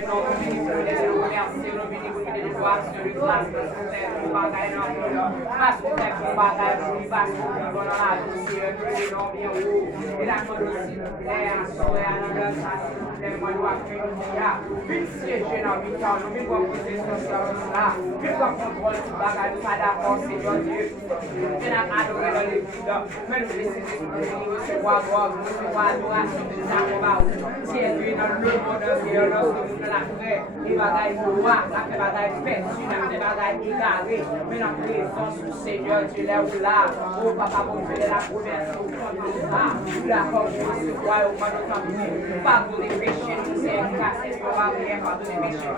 maintenant, nous venons pour les remercier, nous venons pour les grâces, de grâce, parce que c'est un bagage dans le monde, parce que c'est un bagage pour lui, parce que nous vivons dans la vie, Seigneur, nous venons bien haut, et la demande aussi, s'il vous plaît, à soeur, à l'anniversaire, s'il vous plaît, moi, nous accueillons nous, une siège dans le temps, nous venons pour poser ce service là, nous venons contrôler tout bagage, nous pas d'accord, Seigneur Dieu, nous venons adorer dans les vides, mais nous laissons nous recevoir gloire, nous recevoir adoration, nous avons si elle est dans le monde, Seigneur, lorsque nous la paix, les bagailles noires, la bagaille perdu, la bagaille égarée, mais la présence du Seigneur, Dieu là où là, oh papa, vous faites la promesse, au fond de ça, d'accord, je recevoir au moins de temps, pardonner péché, nous c'est cassé, pour barrière, pardonner péché,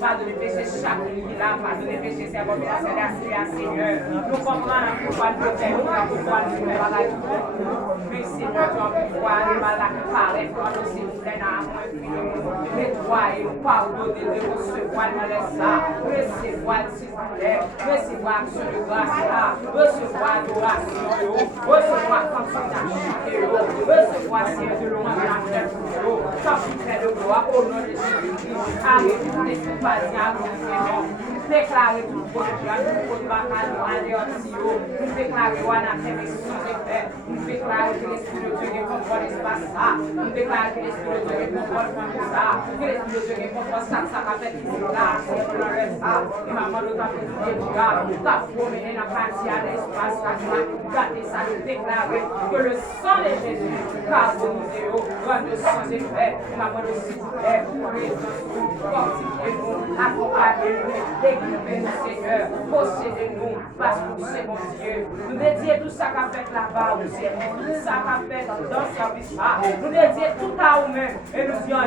pardonner péché chaque nuit là, pardonner péché, c'est bon, c'est la Seigneur, nous comprenons pourquoi nous faisons, pourquoi nous faisons la bagaille, mais Seigneur, tu as pu voir les malades paraître, quand s'il vous plaît, dans la moins nettoyer, pardonner, de recevoir dans les arts, recevoir s'il vous plaît, recevoir action de grâce là, recevoir adoration, recevoir candidature, recevoir Seigneur de loin de la terre, sans fait de gloire au nom de Jésus-Christ, arrêtez tout passer à nous, Seigneur, déclarer tout projet, tout bataille, nous déclarer on a fait des sous-effets, nous déclarer que l'Esprit de Dieu contrôle l'espace là, nous déclarer que l'Esprit de Dieu contrôle ça, que l'Esprit de Dieu contrôle ça a fait ici là, c'est dans le ça, et maman nous a fait du diable, t'as promené dans la partie à l'espace là, tu vas garder ça, nous déclarer que le sang de Jésus, carbonisé, rend sans effet, maman nous s'il vous plaît, présence-nous, fortifiez-nous, accompagnez-nous, délivrez-nous Seigneur, possédez-nous, parce que c'est mon Dieu, nous dédions tout ça qu'a fait là-bas, tout ça qu'a fait dans ce service-là, nous dédions tout à vous-même, et nous disons,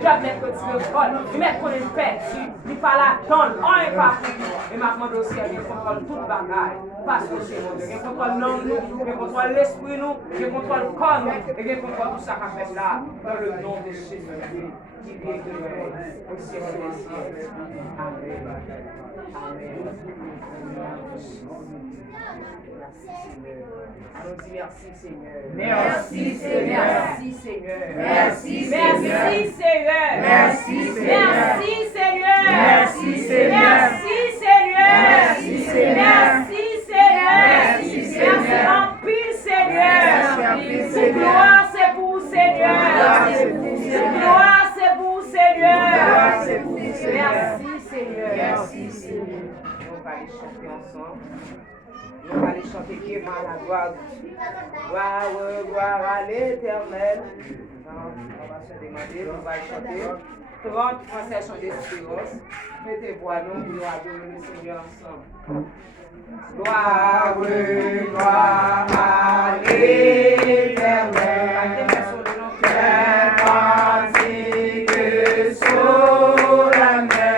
diable n'est que tu le voles, il met qu'on est perdu, il pas la donne, on n'est pas fini, et maintenant aussi, il contrôle toute bagaille, parce que c'est mon Dieu, il contrôle l'homme nous, il contrôle l'esprit nous, il contrôle le corps nous, et il contrôle tout ça qu'a fait là, dans le nom de Jésus, qui vient de au ciel des cieux. Amen. Amen. Merci Seigneur. Merci Seigneur. Merci Seigneur. Merci Seigneur. Merci Seigneur. Merci Seigneur. Merci Seigneur. Merci Seigneur. Merci Seigneur. Merci Seigneur. Merci Seigneur. Merci en pile Seigneur. Toute gloire c'est pour vous Seigneur. Toute gloire c'est pour vous Seigneur. Merci Seigneur. Merci Seigneur. On va aller chanter ensemble. On va aller chanter qui est mal à gloire. Gloire à l'Éternel. On va se demander, on va chanter 30 concessions d'espérance. Mettez-vous à nous, nous adorons le Seigneur ensemble. Gloire à l'Éternel. Cantique solennel.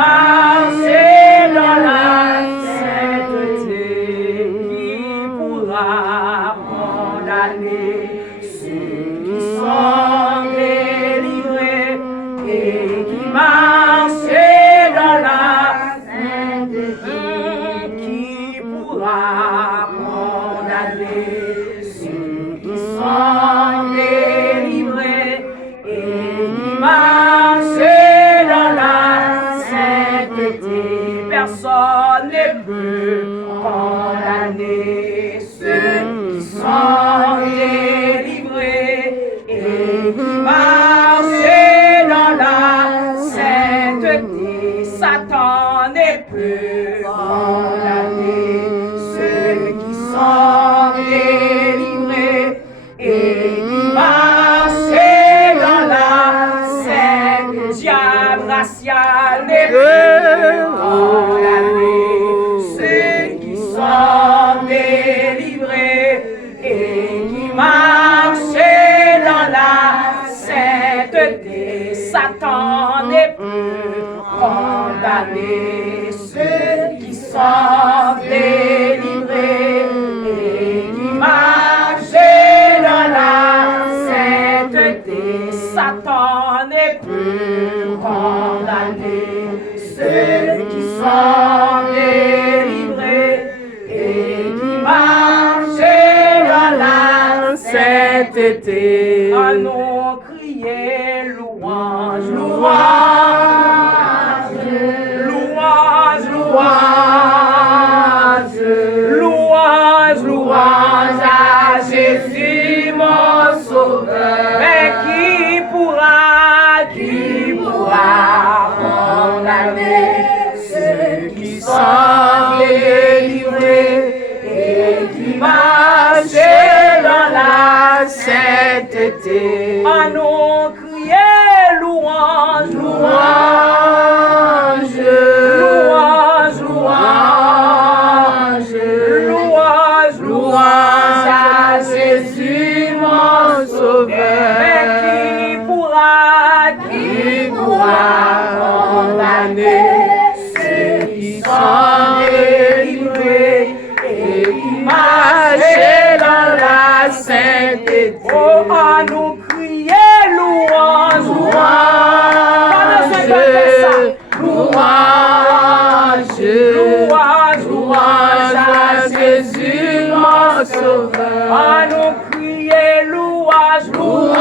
marchaient dans la sainteté, qui pourra condamner ceux qui sont délivrés et qui marchaient dans la sainteté, qui pourra condamner ceux qui sont délivrés et qui marchaient dans la sainteté. Personne ne peut condamner ceux qui sont délivrés et qui marchaient dans la sainteté. Satan ne peut condamner ceux qui sont délivrés et qui marchaient dans la sainteté. Diable racial ne peut condamner ceux qui sont délivrés et qui marchaient dans la sainteté. Satan ne peut condamner ceux qui sont délivrés et qui marchaient dans la sainteté. Satan ne peut condamner ceux qui sont délivrés et qui marchaient dans la sainteté. Allons crier louange, louange, louange, louange, louange à Jésus mon sauveur. Mais qui pourra condamner ceux qui sont délivrés et qui marchent dans la sainteté. Allons crier louange, louange, louange, louange, louange, louange à Jésus mon sauveur. Mais qui pourra condamner ceux qui sont délivrés et qui marchent dans la sainteté. Oh, à nous crier louange, louange, louange, louange, louange à Jésus mon sauveur. À nous crier louange, louange,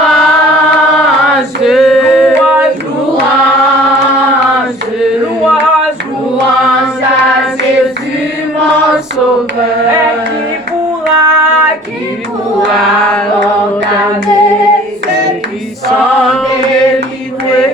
louange, louange, louange, louange à Jésus mon sauveur. Et qui pourra condamner ceux qui sont délivrés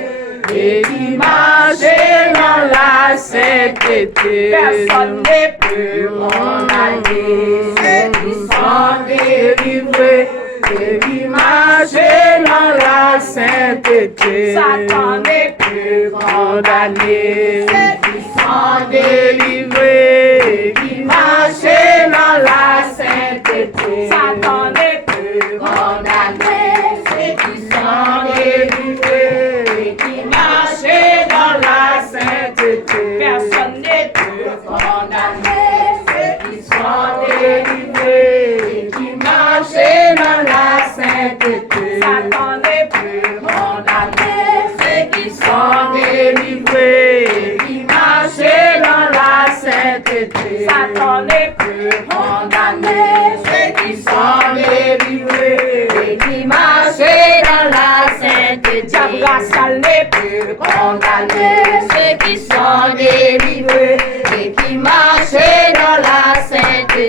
et qui marchent dans la sainteté. Personne ne peut condamner ceux qui sont délivrés et qui marchent dans la sainteté. Satan ne peut condamner ceux qui sont délivrés et qui marchent dans la sainteté. Satan ne peut condamner ceux qui sont délivrés et qui marchent dans la sainteté. Personne ne peut condamner ceux qui sont délivrés et qui marchent dans la sainteté. Satan ne peut condamner ceux qui sont délivrés et qui marchent dans la sainteté. Satan ne peut condamner ceux qui sont délivrés et qui marchent dans la sainteté. Diable racial ne peut condamner ceux qui sont délivrés et qui marchent dans la sainteté.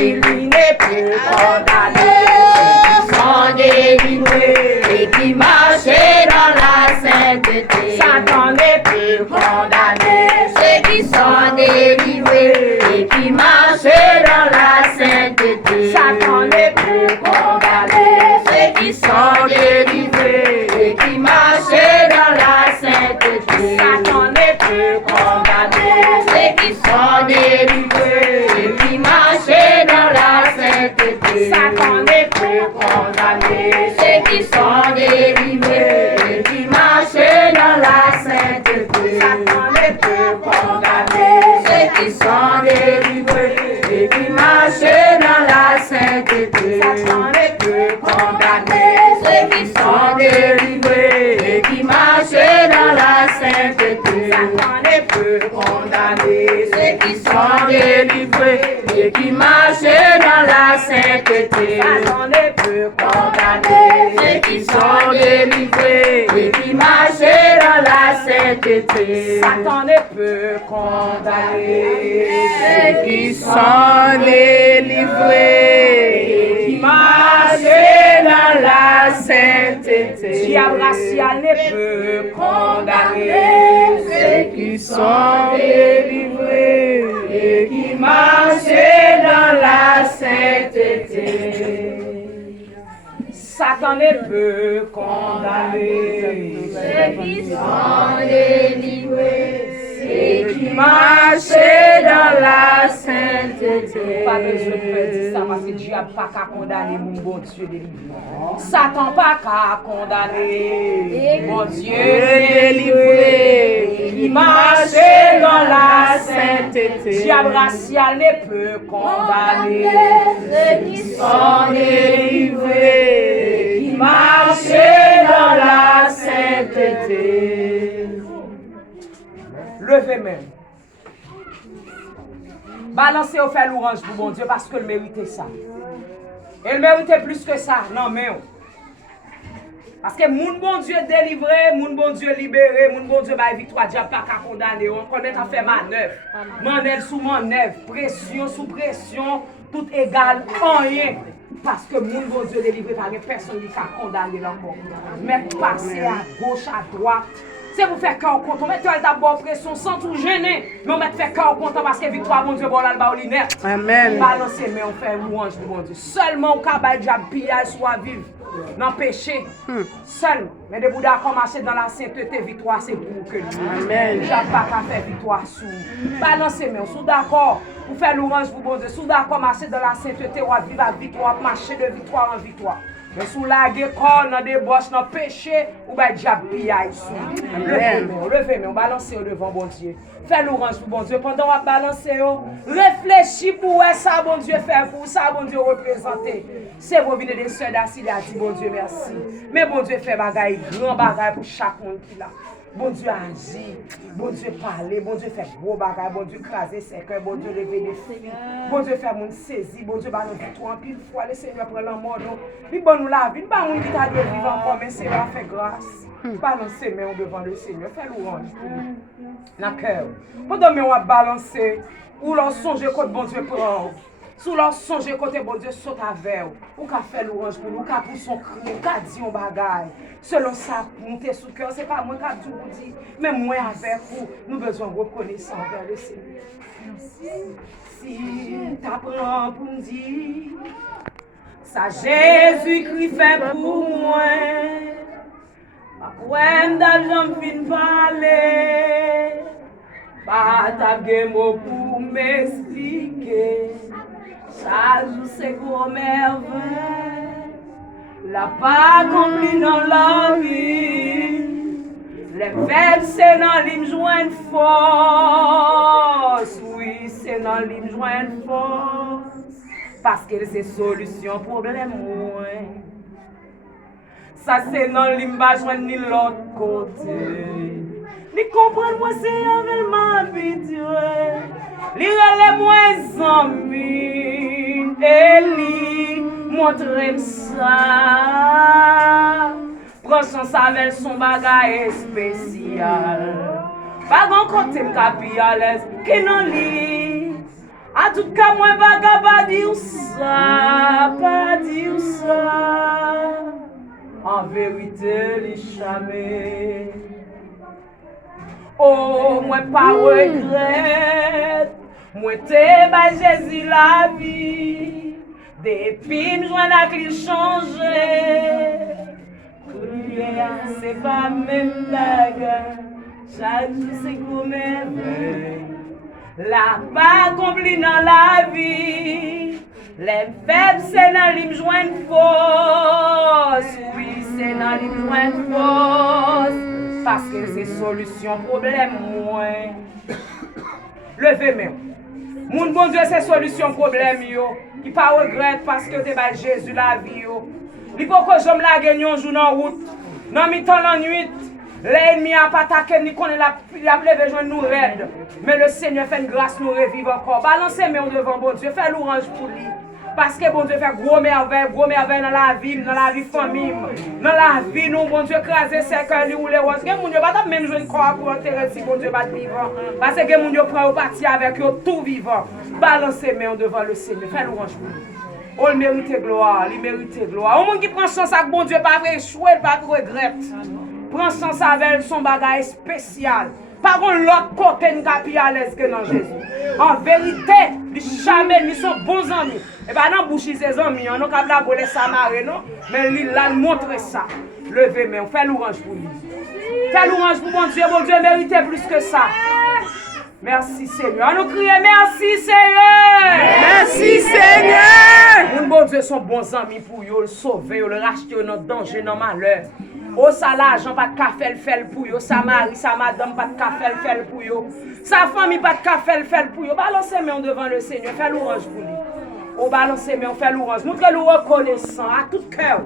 Et lui ne peut condamner ceux qui sont délivrés et qui marchent dans la sainteté. Satan ne peut condamner ceux qui sont délivrés et qui marchent dans la sainteté. Satan ne peut condamner ceux qui sont délivrés et qui marchent dans la sainteté. Satan ne peut condamner ceux qui sont délivrés et qui marchent dans la sainteté. Satan ne peut condamner ceux qui sont délivrés et qui marchent dans la sainteté. Satan ne peut Satan ne peut condamner ceux qui sont délivrés et qui marchent dans la sainteté. Satan ne peut condamner ceux qui sont délivrés et qui marchent dans la sainteté. Satan ne peut condamner ceux qui sont délivrés et qui marchent dans la sainteté. Diable racial ne peut condamner ceux qui sont délivrés et qui marchent dans la sainteté. Satan ne peut condamner ceux qui sont délivrés et qui marchent dans la sainteté. Pas besoin de dire ça parce que Dieu n'a pas qu'à condamner mon bon Dieu délivré. Satan pas qu'à condamner mon Dieu délivré qui marche dans la sainteté. Diable racial ne peut condamner ceux qui sont délivrés qui marchent dans la sainteté. Levez même. Balancez au fait l'orange pour bon Dieu parce qu'elle méritait ça. Elle méritait plus que ça. Non, mais. Parce que mon bon Dieu délivré, mon bon Dieu libéré, mon bon Dieu va victoire. Dieu pas qu'à condamner. On connaît à faire manœuvre. Manœuvre sous manœuvre. Pression sous pression. Tout égal. Rien. Parce que mon bon Dieu délivré par personne qui a condamné l'encore. Mais passer à gauche, à droite. C'est pour faire cœur content. Mettez d'abord pression sans tout gêner. Mais on va faire cœur content parce que victoire, mon Dieu, bon là, le linéaire. Amen. Balancez, mais on fait louange pour mon Dieu. Seulement au cabal diable pillage soit vivre. Non péché. Seul. Mais de Bouddha commencer dans la sainteté, victoire, c'est pour que Dieu. Amen. J'ai pas qu'à faire victoire sous. Balancez, mais on est d'accord. Pour faire louange pour mon Dieu. Si vous d'accord marcher dans la sainteté, on va vivre la victoire, marcher de victoire en victoire. Mais sous la guécole, dans des bosses, dans le péché, ou bien diable pillage sous. Levez-moi, on balance devant bon Dieu. Fais l'orange pour bon Dieu. Pendant qu'on balance, réfléchis pour ça, bon Dieu, faire pour ça, bon Dieu, représenter. C'est vos vignes des soeurs d'Asile, a dit bon Dieu, merci. Mais bon Dieu, fait bagaille, grand bagaille pour chaque monde qui l'a. Bon Dieu agit, bon Dieu parler, bon Dieu fait gros bagaille, bon Dieu craser ses cœurs, bon Dieu lever des filles, bon Dieu faire mon saisir, bon Dieu va nous victoire en pile fois, le Seigneur prend l'amour, il bon nous la vie, pas mon qui t'a de vivre encore, mais Seigneur fait grâce. Balancez mains devant le Seigneur, fais louange pour nous. Dans le cœur. Pendant que on va balancer, ou l'on songe quand bon Dieu prend. Sous leur songe côté bon Dieu saute avec ou qu'a fait louange pour nous, qu'a pour son cri, qu'a dit un bagaille. Selon ça, monter sous cœur, c'est pas moi qu'a dit vous dit, mais moi avec vous, nous besoin de reconnaissance vers le Seigneur. Si t'apprends pour me dire, ça Jésus-Christ fait pour moi, après d'argent fin parler, pas ta mot pour m'expliquer. Chaque jour c'est gros merveille, la pas accompli dans la vie. Les faibles c'est dans l'hymne joindre force, oui c'est dans l'hymne joindre force, parce que c'est solution problème moins. Ça c'est dans l'hymne pas joindre ni l'autre côté. Ni comprendre moi c'est avec m'habituer. Li relè moins amis et li montre ça. Prends chance avec son bagage spécial. Pas bon côté m'capi à l'aise qui non li. A tout cas moi baga pas dire ça, pas dire ça. En vérité li jamais. Oh, moi pas regret. Moi t'ai bas Jésus la vie. Depuis me joindre à qu'il changer. C'est pas même bagarre. Chaque jour c'est comme merveille. La pas accompli dans la vie. Les faibles c'est dans l'hymne joindre force. Oui, c'est dans l'hymne joindre force. Parce que c'est solution problème moins. Levez main. Mon bon Dieu c'est solution problème yo. Qui pas regrette parce que t'es bas Jésus la vie yo. Il faut que je me la gagne un jour en route. Dans mi temps la nuit. L'ennemi a pas attaqué, ni qu'on a levé joint nous raide. Mais le Seigneur fait une grâce, nous revivre encore. Balancez mais devant bon Dieu, fait l'orange pour lui. Parce que bon Dieu fait gros merveille dans la vie famille, dans la vie nous, bon Dieu craser ses cœurs, ou les roses. Mon Dieu pas même jouer corps pour enterrer si bon Dieu pas vivant. Parce que mon Dieu prend au parti avec eux tout vivant. Balancez mais devant le Seigneur, fait l'orange pour lui. Oh, il mérite gloire, il mérite gloire. Au monde qui prend chance avec bon Dieu, pas échouer, pas regret. Prends chance avec son bagage spécial. Par contre, l'autre côté n'est pas plus à l'aise que dans Jésus. En vérité, jamais, ils sont bons amis. Et bien, dans bouche ses amis, on n'a pas la voler ça marrer, non? Mais il a montré ça. Levez, mais on fait l'orange pour lui. Fais l'orange pour mon Dieu mérite plus que ça. Merci Seigneur. On nous crie merci Seigneur. Merci Seigneur. Mon bon Dieu sont bons amis pour eux, le sauver, le racheter dans le danger, dans le malheur. Oh, ça l'argent, pas de café le pour eux. Sa mari, sa madame, pas de café le pour eux. Sa famille, pas de café le pour eux. Balancez main devant le Seigneur. Fais l'orange pour lui. Oh, balancez main, on fait l'orange. Montrez-le reconnaissant à tout cœur.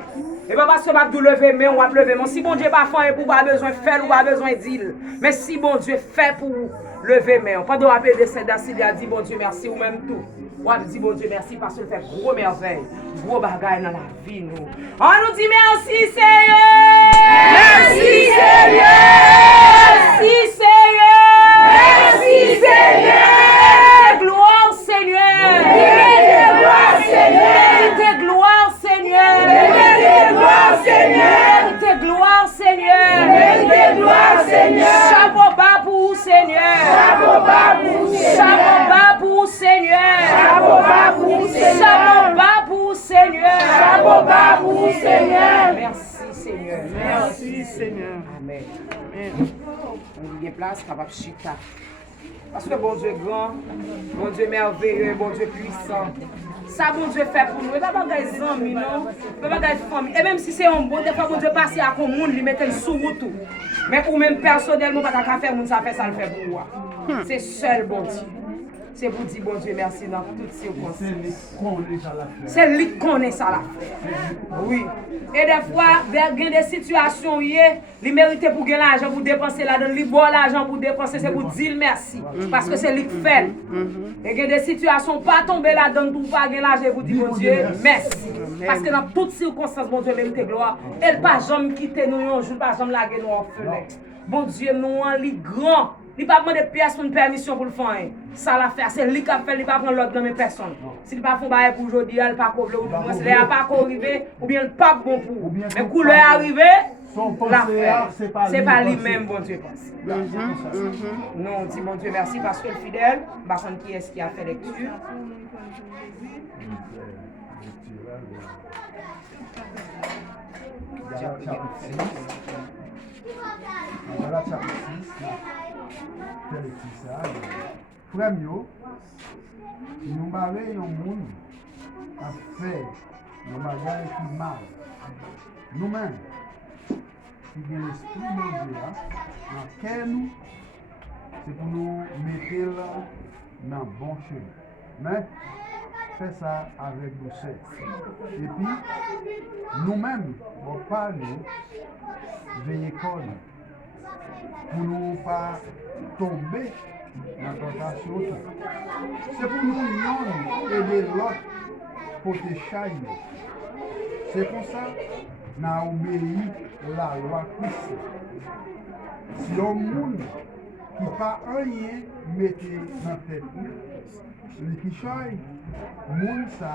Et pas parce que je vais lever main, on va lever main. Si bon Dieu pas fait pour pas besoin de faire ou pas besoin de dire. Mais si bon Dieu fait pour lever main. Pas de rappeler de cette il a dit bon Dieu merci ou même tout. On a dit bon Dieu merci parce qu'il fait gros merveille, gros bagaille dans la vie nous. On nous dit merci Seigneur. Merci Seigneur. Merci Seigneur. Merci Seigneur. Gloire Seigneur. Gloire Seigneur. Gloire Seigneur. Gloire Seigneur. Gloire Seigneur. Gloire Seigneur. Chapeau bas pour Seigneur. Chapeau bas pour Seigneur. Chapeau bas pour Seigneur. Chapeau bas pour Seigneur. Chapeau bas pour Seigneur. Chapeau bas pour Seigneur. Merci Seigneur. Merci Seigneur. Amen. On y est place, capable chita. Parce que bon Dieu grand, bon Dieu merveilleux, bon Dieu puissant. Ça bon Dieu fait pour nous. Et pas des amis, non? Pas des familles. Et même si c'est un bon, des fois bon Dieu passe à un monde, il met sous tout. Mais pour même personnellement, pas qu'à faire monde, ça fait ça le fait pour moi. C'est seul bon Dieu. C'est pour dire bon Dieu merci dans toutes circonstances. C'est lui qui connaît ça la faire. Oui. Et des fois, il y a des situations où il mérite pour gagner l'argent pour dépenser là-dedans. Il boit l'argent pour dépenser, c'est pour dire merci. Parce que c'est lui qui fait. Et il y a des situations pas tomber là-dedans pour pas gagner l'argent pour dire bon Dieu merci. Parce que dans toutes circonstances, bon Dieu mérite gloire. Elle pas jamais quitter nous un jour, pas jamais laguer nous en fenêtre. Bon Dieu, nous en lit grand. Il ne peut pas demander pièce pour une permission pour le faire. Ça l'a fait, c'est lui qui a fait, il ne peut pas prendre l'autre dans mes personnes. S'il ne peut pas faire pour aujourd'hui, il ne peut pas couvrir. S'il ne peut pas arriver, ou bien il n'est pas bon pour. Mais couleur est arrivé, l'affaire. Ce n'est pas lui-même, bon Dieu. Non, on dit bon Dieu merci parce que le fidèle, par contre, qui est-ce qui a fait lecture? Voilà, chapitre 6, quel est ça? Premier, nous avons un monde à faire, nous avons qui mal. Nous-mêmes, qui avons l'esprit de Dieu, dans lequel nous, c'est pour nous mettre dans le bon chemin. Mais, fait ça avec douceur. Et puis, nous-mêmes, on parle de l'école pour nous pas tomber dans la tentation. C'est pour nous non aider l'autre pour te chailler. C'est pour ça qu'on a obéi la loi Christ. Si un monde qui pas rien mettez dans la tête, le qui chaille, monde ça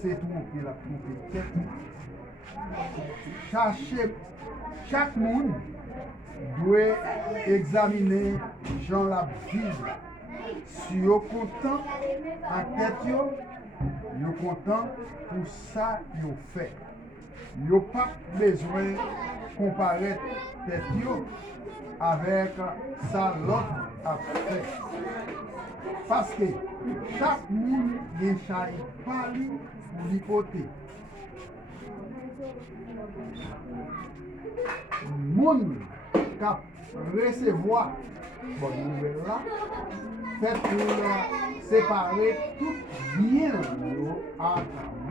c'est tromper la tromper tête. Chaque monde doit examiner Jean la Bible. Si vous êtes content à tête, vous êtes content pour ça que vous faites. Vous n'avez pas besoin de comparer tête avec ça l'autre a fait. Parce que chaque monde a parlé pour l'hypothèse. Monde qui resevwa bonne nouvelle là, fait pour séparer tout bien à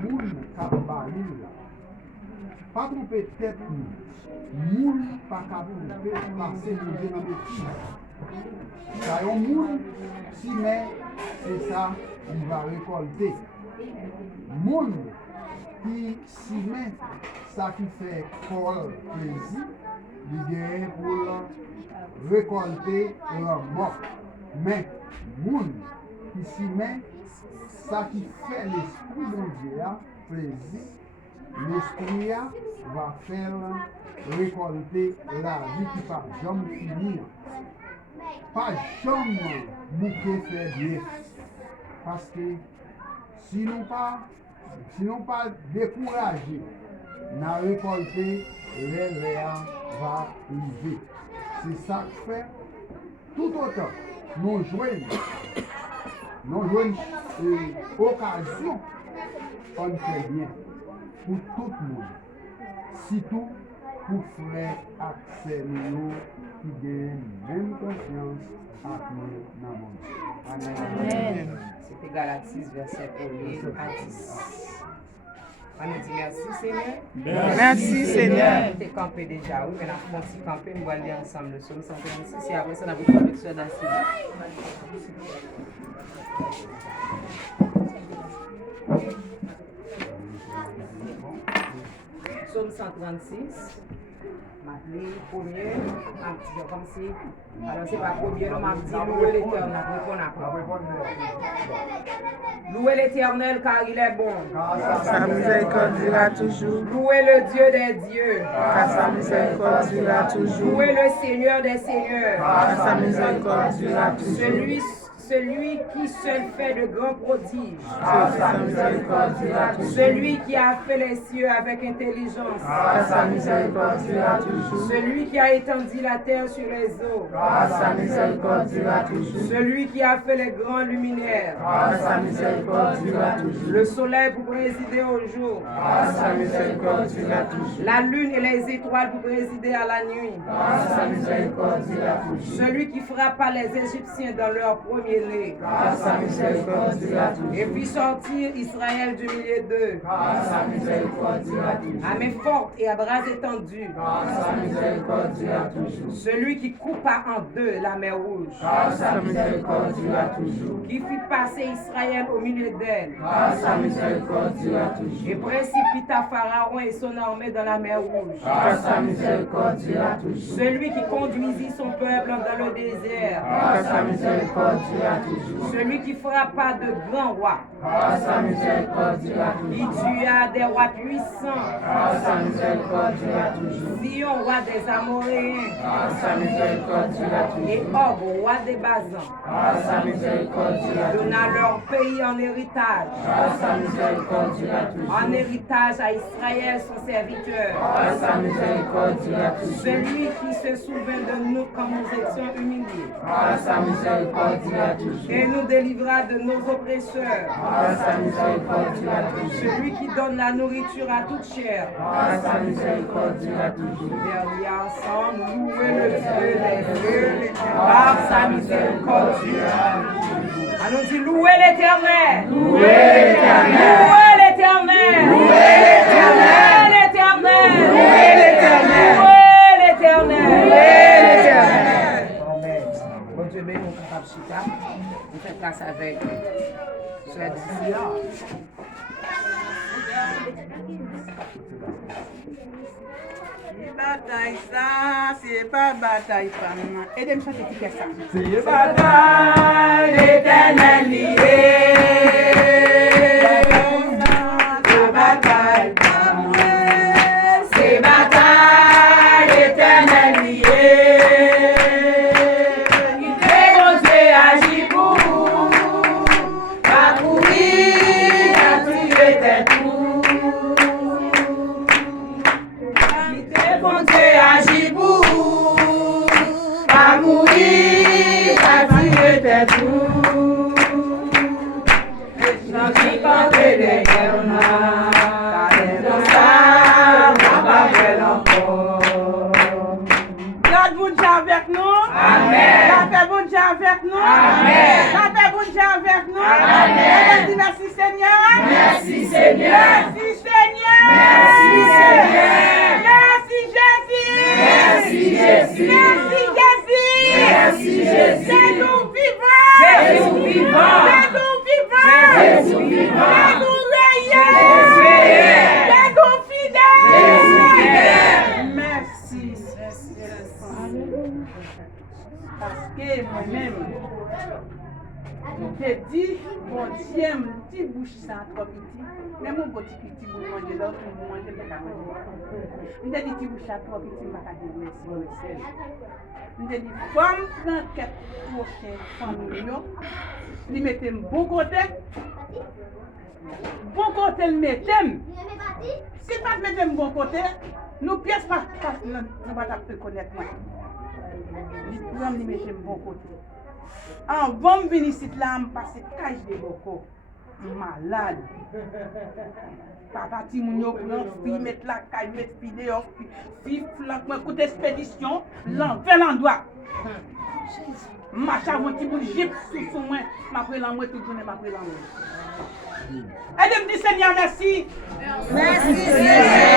monde qui parle là. pas tromper tête nous. Moule pas capable de passer lever dans le petit. Ça y est, moule, si mais c'est ça, il va récolter. Moule qui si met ça qui fait col plaisir, il gagne pour récolter la mort. Mais moule qui si met ça qui fait l'esprit de Dieu plaisir, l'esprit va faire récolter la vie qui va jamais finir. Pas jamais bouquet fait bien. Parce que sinon pas découragé, n'a récolté, les va arriver. C'est ça que fait tout autant. Nous jouons occasion, on fait bien pour tout le monde. Surtout pour frères accès nous qui gagnent même confiance à nous dans le monde. Amen. C'était Galates 6, verset 1 à 10. On nous dit merci Seigneur. Merci Seigneur. On est campé déjà, oui, mais on a petit campé, nous allons aller ensemble le psaume 136 et après ça, on a beaucoup avec Sœur Dancing. Psaume 136. Les premiers, comme si. Alors, c'est pas premier, on m'a dit louer l'éternel. Louer l'éternel car il est bon. Sa miséricorde durera toujours. Louer le Dieu des dieux. Car sa miséricorde durera toujours. Louer le Seigneur des seigneurs. Car sa miséricorde durera toujours. Celui qui seul fait de grands prodiges. Car sa miséricorde durera toujours. Celui qui a fait les cieux avec intelligence. Car sa miséricorde durera toujours. Celui qui a étendu la terre sur les eaux. Car sa miséricorde durera toujours. Celui qui a fait les grands luminaires. Car sa miséricorde durera toujours. Le soleil pour présider au jour. Car sa miséricorde durera toujours. La lune et les étoiles pour présider à la nuit. Car sa miséricorde durera toujours. Celui qui frappa les Égyptiens dans leur premier-né. Car sa miséricorde durera toujours. Et fit sortir Israël du milieu d'eux. Car sa miséricorde durera toujours. À main forte et à bras étendus. Car sa miséricorde durera toujours. Celui qui coupa en deux la mer rouge. Car sa miséricorde durera toujours. Qui fit passer Israël au milieu d'elle. Car sa miséricorde durera toujours. Et précipita Pharaon et son armée dans la mer rouge. Car sa miséricorde durera toujours. Celui qui conduisit son peuple dans le désert. Car sa miséricorde durera toujours. Celui qui frappa de grands rois. Car sa miséricorde durera Qui toujours. tua des rois puissants. Car sa miséricorde durera toujours. Sion, roi des Amoréens. Car sa miséricorde durera Et toujours. Og, roi des Basans. Car sa miséricorde durera Donna toujours. leur pays en héritage. Car sa miséricorde durera toujours. En héritage à Israël son serviteur. Car sa miséricorde durera toujours. Celui qui se souvint de nous quand nous étions humiliés. Car sa miséricorde durera toujours. Et nous délivra de nos oppresseurs. Car sa miséricorde durera toujours. Celui qui donne la nourriture à toute chair. Car sa miséricorde durera toujours. Dernier ensemble, louez le Dieu des dieux, par sa miséricorde. Allons dit louez l'Éternel. Louez l'Éternel. Louez l'Éternel. Louez l'Éternel. Louez l'Éternel. Louez l'Éternel. Louez l'Éternel. Louez l'Éternel. Amen. Bon Dieu béni, mon papa Chita. On fait place avec Sœur Dizzy. Bataille ça, c'est pas bataille femme. Aidez-moi à chanter ça. C'est bataille l'éternel lié. C'est bataille pas moi. C'est bataille l'éternel lié. Et mon Dieu agit pour vous. Pas courir, car tu étais tout. Mon Dieu agit pour vous. Pas mourir, car tu étais tout. Dans qui comptait des guerres, dans ça, n'a pas fait encore. God bon Dieu avec nous. Amen. God fait bon Dieu avec nous. Amen. God fait bon Dieu avec nous. Amen. On dit merci Seigneur. Merci Seigneur. Merci Seigneur. Merci Seigneur. Merci Jésus. Merci Jésus. C'est nous vivant. Jésus vivant. C'est nous vivant. Jésus vivant. C'est nous réel. Jésus. C'est nous fidèles. Jésus fidèle. Merci. Parce que moi-même, j'ai dit, mon Dieu, mon petit bouche ça trop petit. Mais mon petit vous mangez l'autre, vous mangez le café. Je dis, petit bouche ça trop petit, je vais dire merci, monsieur. Je dis, femme, prend quatre prochaines familles, ils mettent un bon côté. Bon côté, ils mettent. Si pas de mettre un bon côté, nous pièces pas, nous ne pouvons pas connaître. Nous mettre un bon côté. En bon venir ici là, je passe cage de boko. Malade. Papa Timounio prend fille mettre la caille, mettre fille dehors, fille flanc coup d'expédition, l'envers l'endroit. Marche avant petit bout jeep sous moi, m'après l'envoi toute journée m'après l'envoi. Et me dit Seigneur merci. Merci Seigneur.